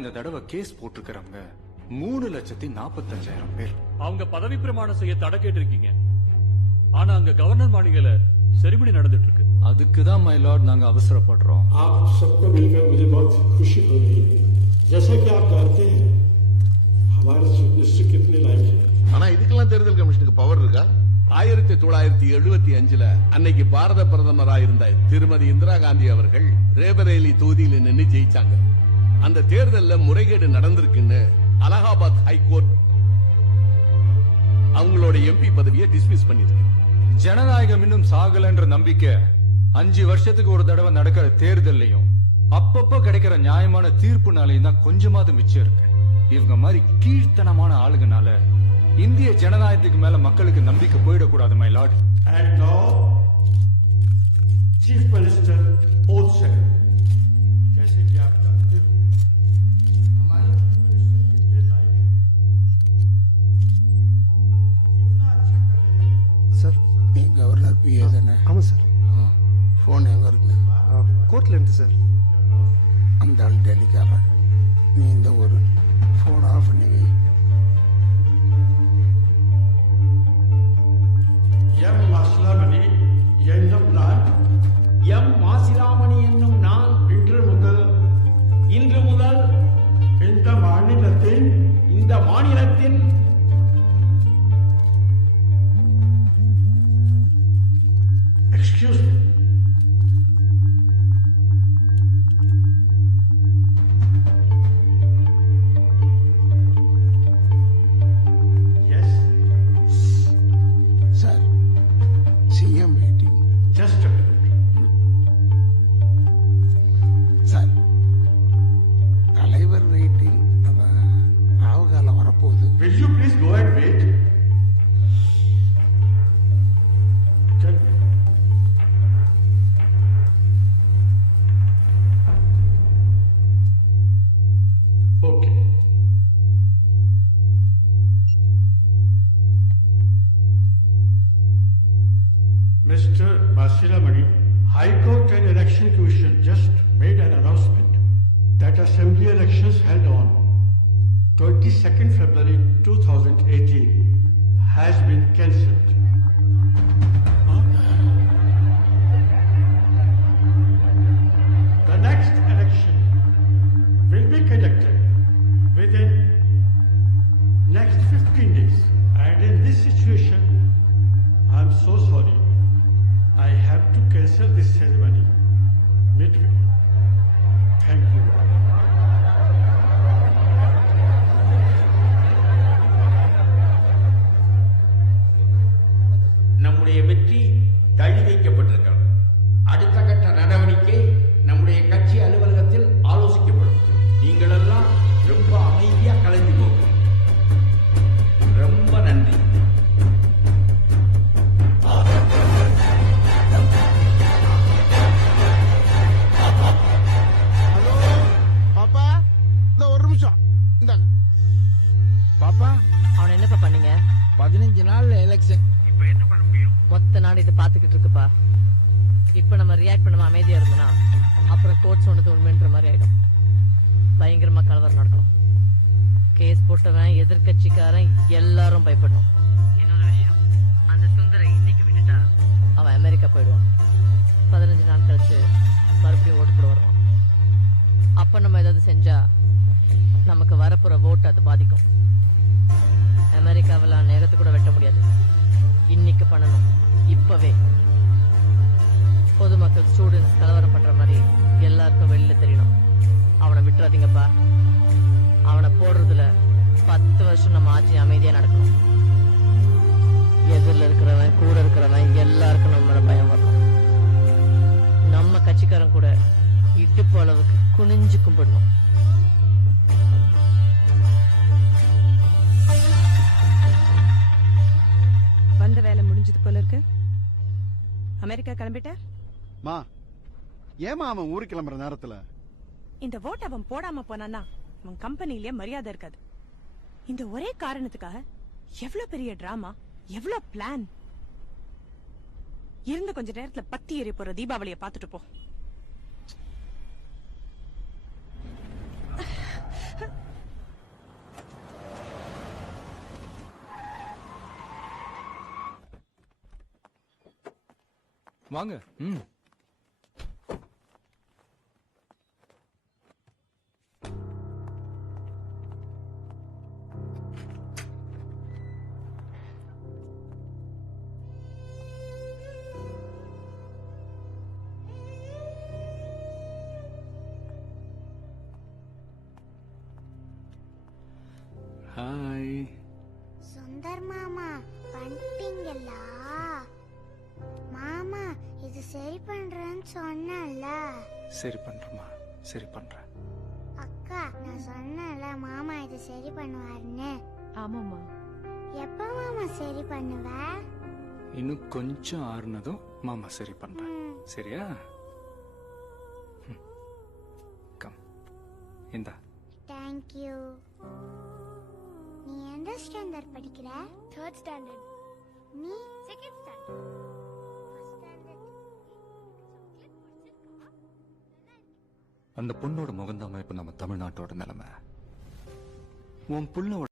இந்த தடவை கேஸ் போட்டிருக்கிறவங்க 3,45,000 பேர். அவங்க பதவி பிரமாணம் செய்ய தடை கேட்டிருக்கீங்க. ஆனா அங்க கவர்னர் மாளிகையில செரிமனி நடந்துட்டு இருக்கு. அதுக்குதான் மை லார்ட் நாங்க அவசரப்படுறோம். आप सबको मिलकर मुझे बहुत खुशी हो रही है। जैसा कि आप जानते हैं हमारे चीफ मिनिस्टर कितने लायक हैं। ஆனா இதுக்கெல்லாம் தேர்தல் கமிஷனுக்கு பவர் இருக்கா? 1975 அன்னைக்கு பாரத பிரதமராயிருந்த திருமதி இந்திரா காந்தி அவர்கள் ரேபரேலி தொகுதியில நின்று ஜெயிச்சாங்க. அந்த தேர்தல்ல முறைகேடு நடந்திருக்குன்னு அலகாபாத் ஹைகோர்ட் அவங்களோட எம்பி பதவியை டிஸ்மிஸ் பண்ணிருக்கு. ஜனநாயகம் இன்னும் சாகலன்ற நம்பிக்கை 5 வருஷத்துக்கு ஒரு தடவை நடக்கிற தேர்தல்லையும் அப்பப்ப கிடைக்கிற நியாயமான தீர்ப்புனாலையும் தான் கொஞ்சமாவது மிச்சம் இருக்கு. இவங்க மாதிரி கீழ்த்தனமான ஆளுங்கனால இந்திய ஜனநாயகத்துக்கு மேல மக்களுக்கு நம்பிக்கை போயிடக்கூடாது my Lord. And now chief minister oath से जैसे कि आप जानते हो हमारे चीफ मिनिस्टर कितने लायक हैं, कितना अच्छा कर रहे हैं. सर நீ கவர்னர் பிஏ தானே? ஆமாம் சார். ஃபோன் எங்கே இருக்கு? கோர்ட்டில் இருந்து சார். அந்த ஆள் டெலிக்காரன். நீ இந்த ஒரு ஃபோன் ஆஃப் பண்ணி வை. எம் மாசிலாமணி என்னும் நான் இன்று முதல் இந்த மாநிலத்தின் excuse me. Sir CM meeting. Just sir தலைவர் வெயிட்டிங். ராவு காலம் வரப்போகுது. will you please go and wait? Tell me. Okay. Mr. Basilamani, High Court and Election Commission just made an announcement that assembly elections held on 22nd February 2018 has been cancelled. The next election will be conducted within next 15 days. And in this situation, I am so sorry. I have to cancel this ceremony midway. Thank you. நம்முடைய வெற்றி தள்ளி வைக்கப்பட்டிருக்கிறது. அடுத்த கட்ட நடவடிக்கை நம்முடைய கட்சி அலுவலகத்தில் ஆலோசிக்கப்படும். நீங்கள் எல்லாம் ரொம்ப அமைதியா கலந்து போகும். ரொம்ப நன்றி. ஹலோ பாப்பா, இந்த ஒரு நிமிஷம். இந்த பாப்பா, அவனை என்னப்பா பண்ணீங்க? 15 நாள் எலெக்ஷன். மொத்த நாடு இதை பாத்துக்கிட்டு இருக்குப்பா. இப்ப நம்ம ரியாக்ட் பண்ணாம அமைதியா இருந்தோம்னா அப்புறம் கோர்ட் சொன்னது உண்மைன்ற மாதிரி ஆயிடும். பயங்கரமா கலவரம் நடக்கும். கேஸ் போட்டவன், எதிர்கட்சிக்காரன் எல்லாரும் பயப்படணும். இன்னொரு விஷயம், அந்த சுந்தரை இன்னைக்கு விட்டுட்டா அவன் அமெரிக்கா போயிடுவான். 15 நாள் கழிச்சு மறுபடியும் ஓட்டு போட வருவான். அப்ப நம்ம ஏதாவது செஞ்சா நமக்கு வரப்போற ஓட்டு அது பாதிக்கும். அமெரிக்காவில் நேரத்து கூட வெட்ட முடியாது. இன்னைக்கு பண்ணணும், இப்பவே. பொதுமக்கள், ஸ்டூடெண்ட்ஸ் கலவரம் பண்ற மாதிரி எல்லாருக்கும் வெளியில தெரியணும். அவனை விட்டுறாதீங்கப்பா. அவனை போடுறதுல 10 வருஷம் நம்ம ஆட்சி அமைதியா நடக்கணும். எதிரில் இருக்கிறவன், கூட இருக்கிறவன் எல்லாருக்கும் நம்மள பயம் வரணும். நம்ம கட்சிக்காரன் கூட இடுப்பு அளவுக்கு குனிஞ்சு கும்பிடணும். வந்த வேலை முடிஞ்சது போல இருக்கு. அமெரிக்கா கிளம்பிட்ட? மா, ஏமா அவன் ஊருக்கு கிளம்புற நேரத்துல இந்த ஓட் அவன் போடாம போனான்னா அவன் கம்பெனிலேயே மரியாதை இருக்காது. இந்த ஒரே காரணத்துக்காக எவ்வளவு பெரிய டிராமா, எவ்வளவு பிளான். இருந்த கொஞ்ச நேரத்துல பத்தி எறி போற தீபாவளியை பாத்துட்டு போ. வாங்க. ம். ஹாய். சுந்தர் மாமா பண்ணிட்டீங்களா? மாமா இது சரி பண்றேன்னு சொன்னல. சரி பண்றேம்மா, சரி பண்றேன். அக்கா நான் சொன்னல மாமா இது சரி பண்ணுவாருன்னு. ஆமாமா. எப்ப மாமா சரி பண்ணுவ? இன்னும் கொஞ்சம் ஆறுனதும் மாமா சரி பண்றேன். சரியா? கம் இந்தா. தேங்க்யூ. நீ எந்த ஸ்டாண்டர்ட் படிக்கிற? 3rd standard. நீ 2nd ஸ்டாண்டர்ட். அந்த பொண்ணோட முகந்தாம இப்ப நம்ம தமிழ்நாட்டோட நிலைமை. உன் புள்ளோட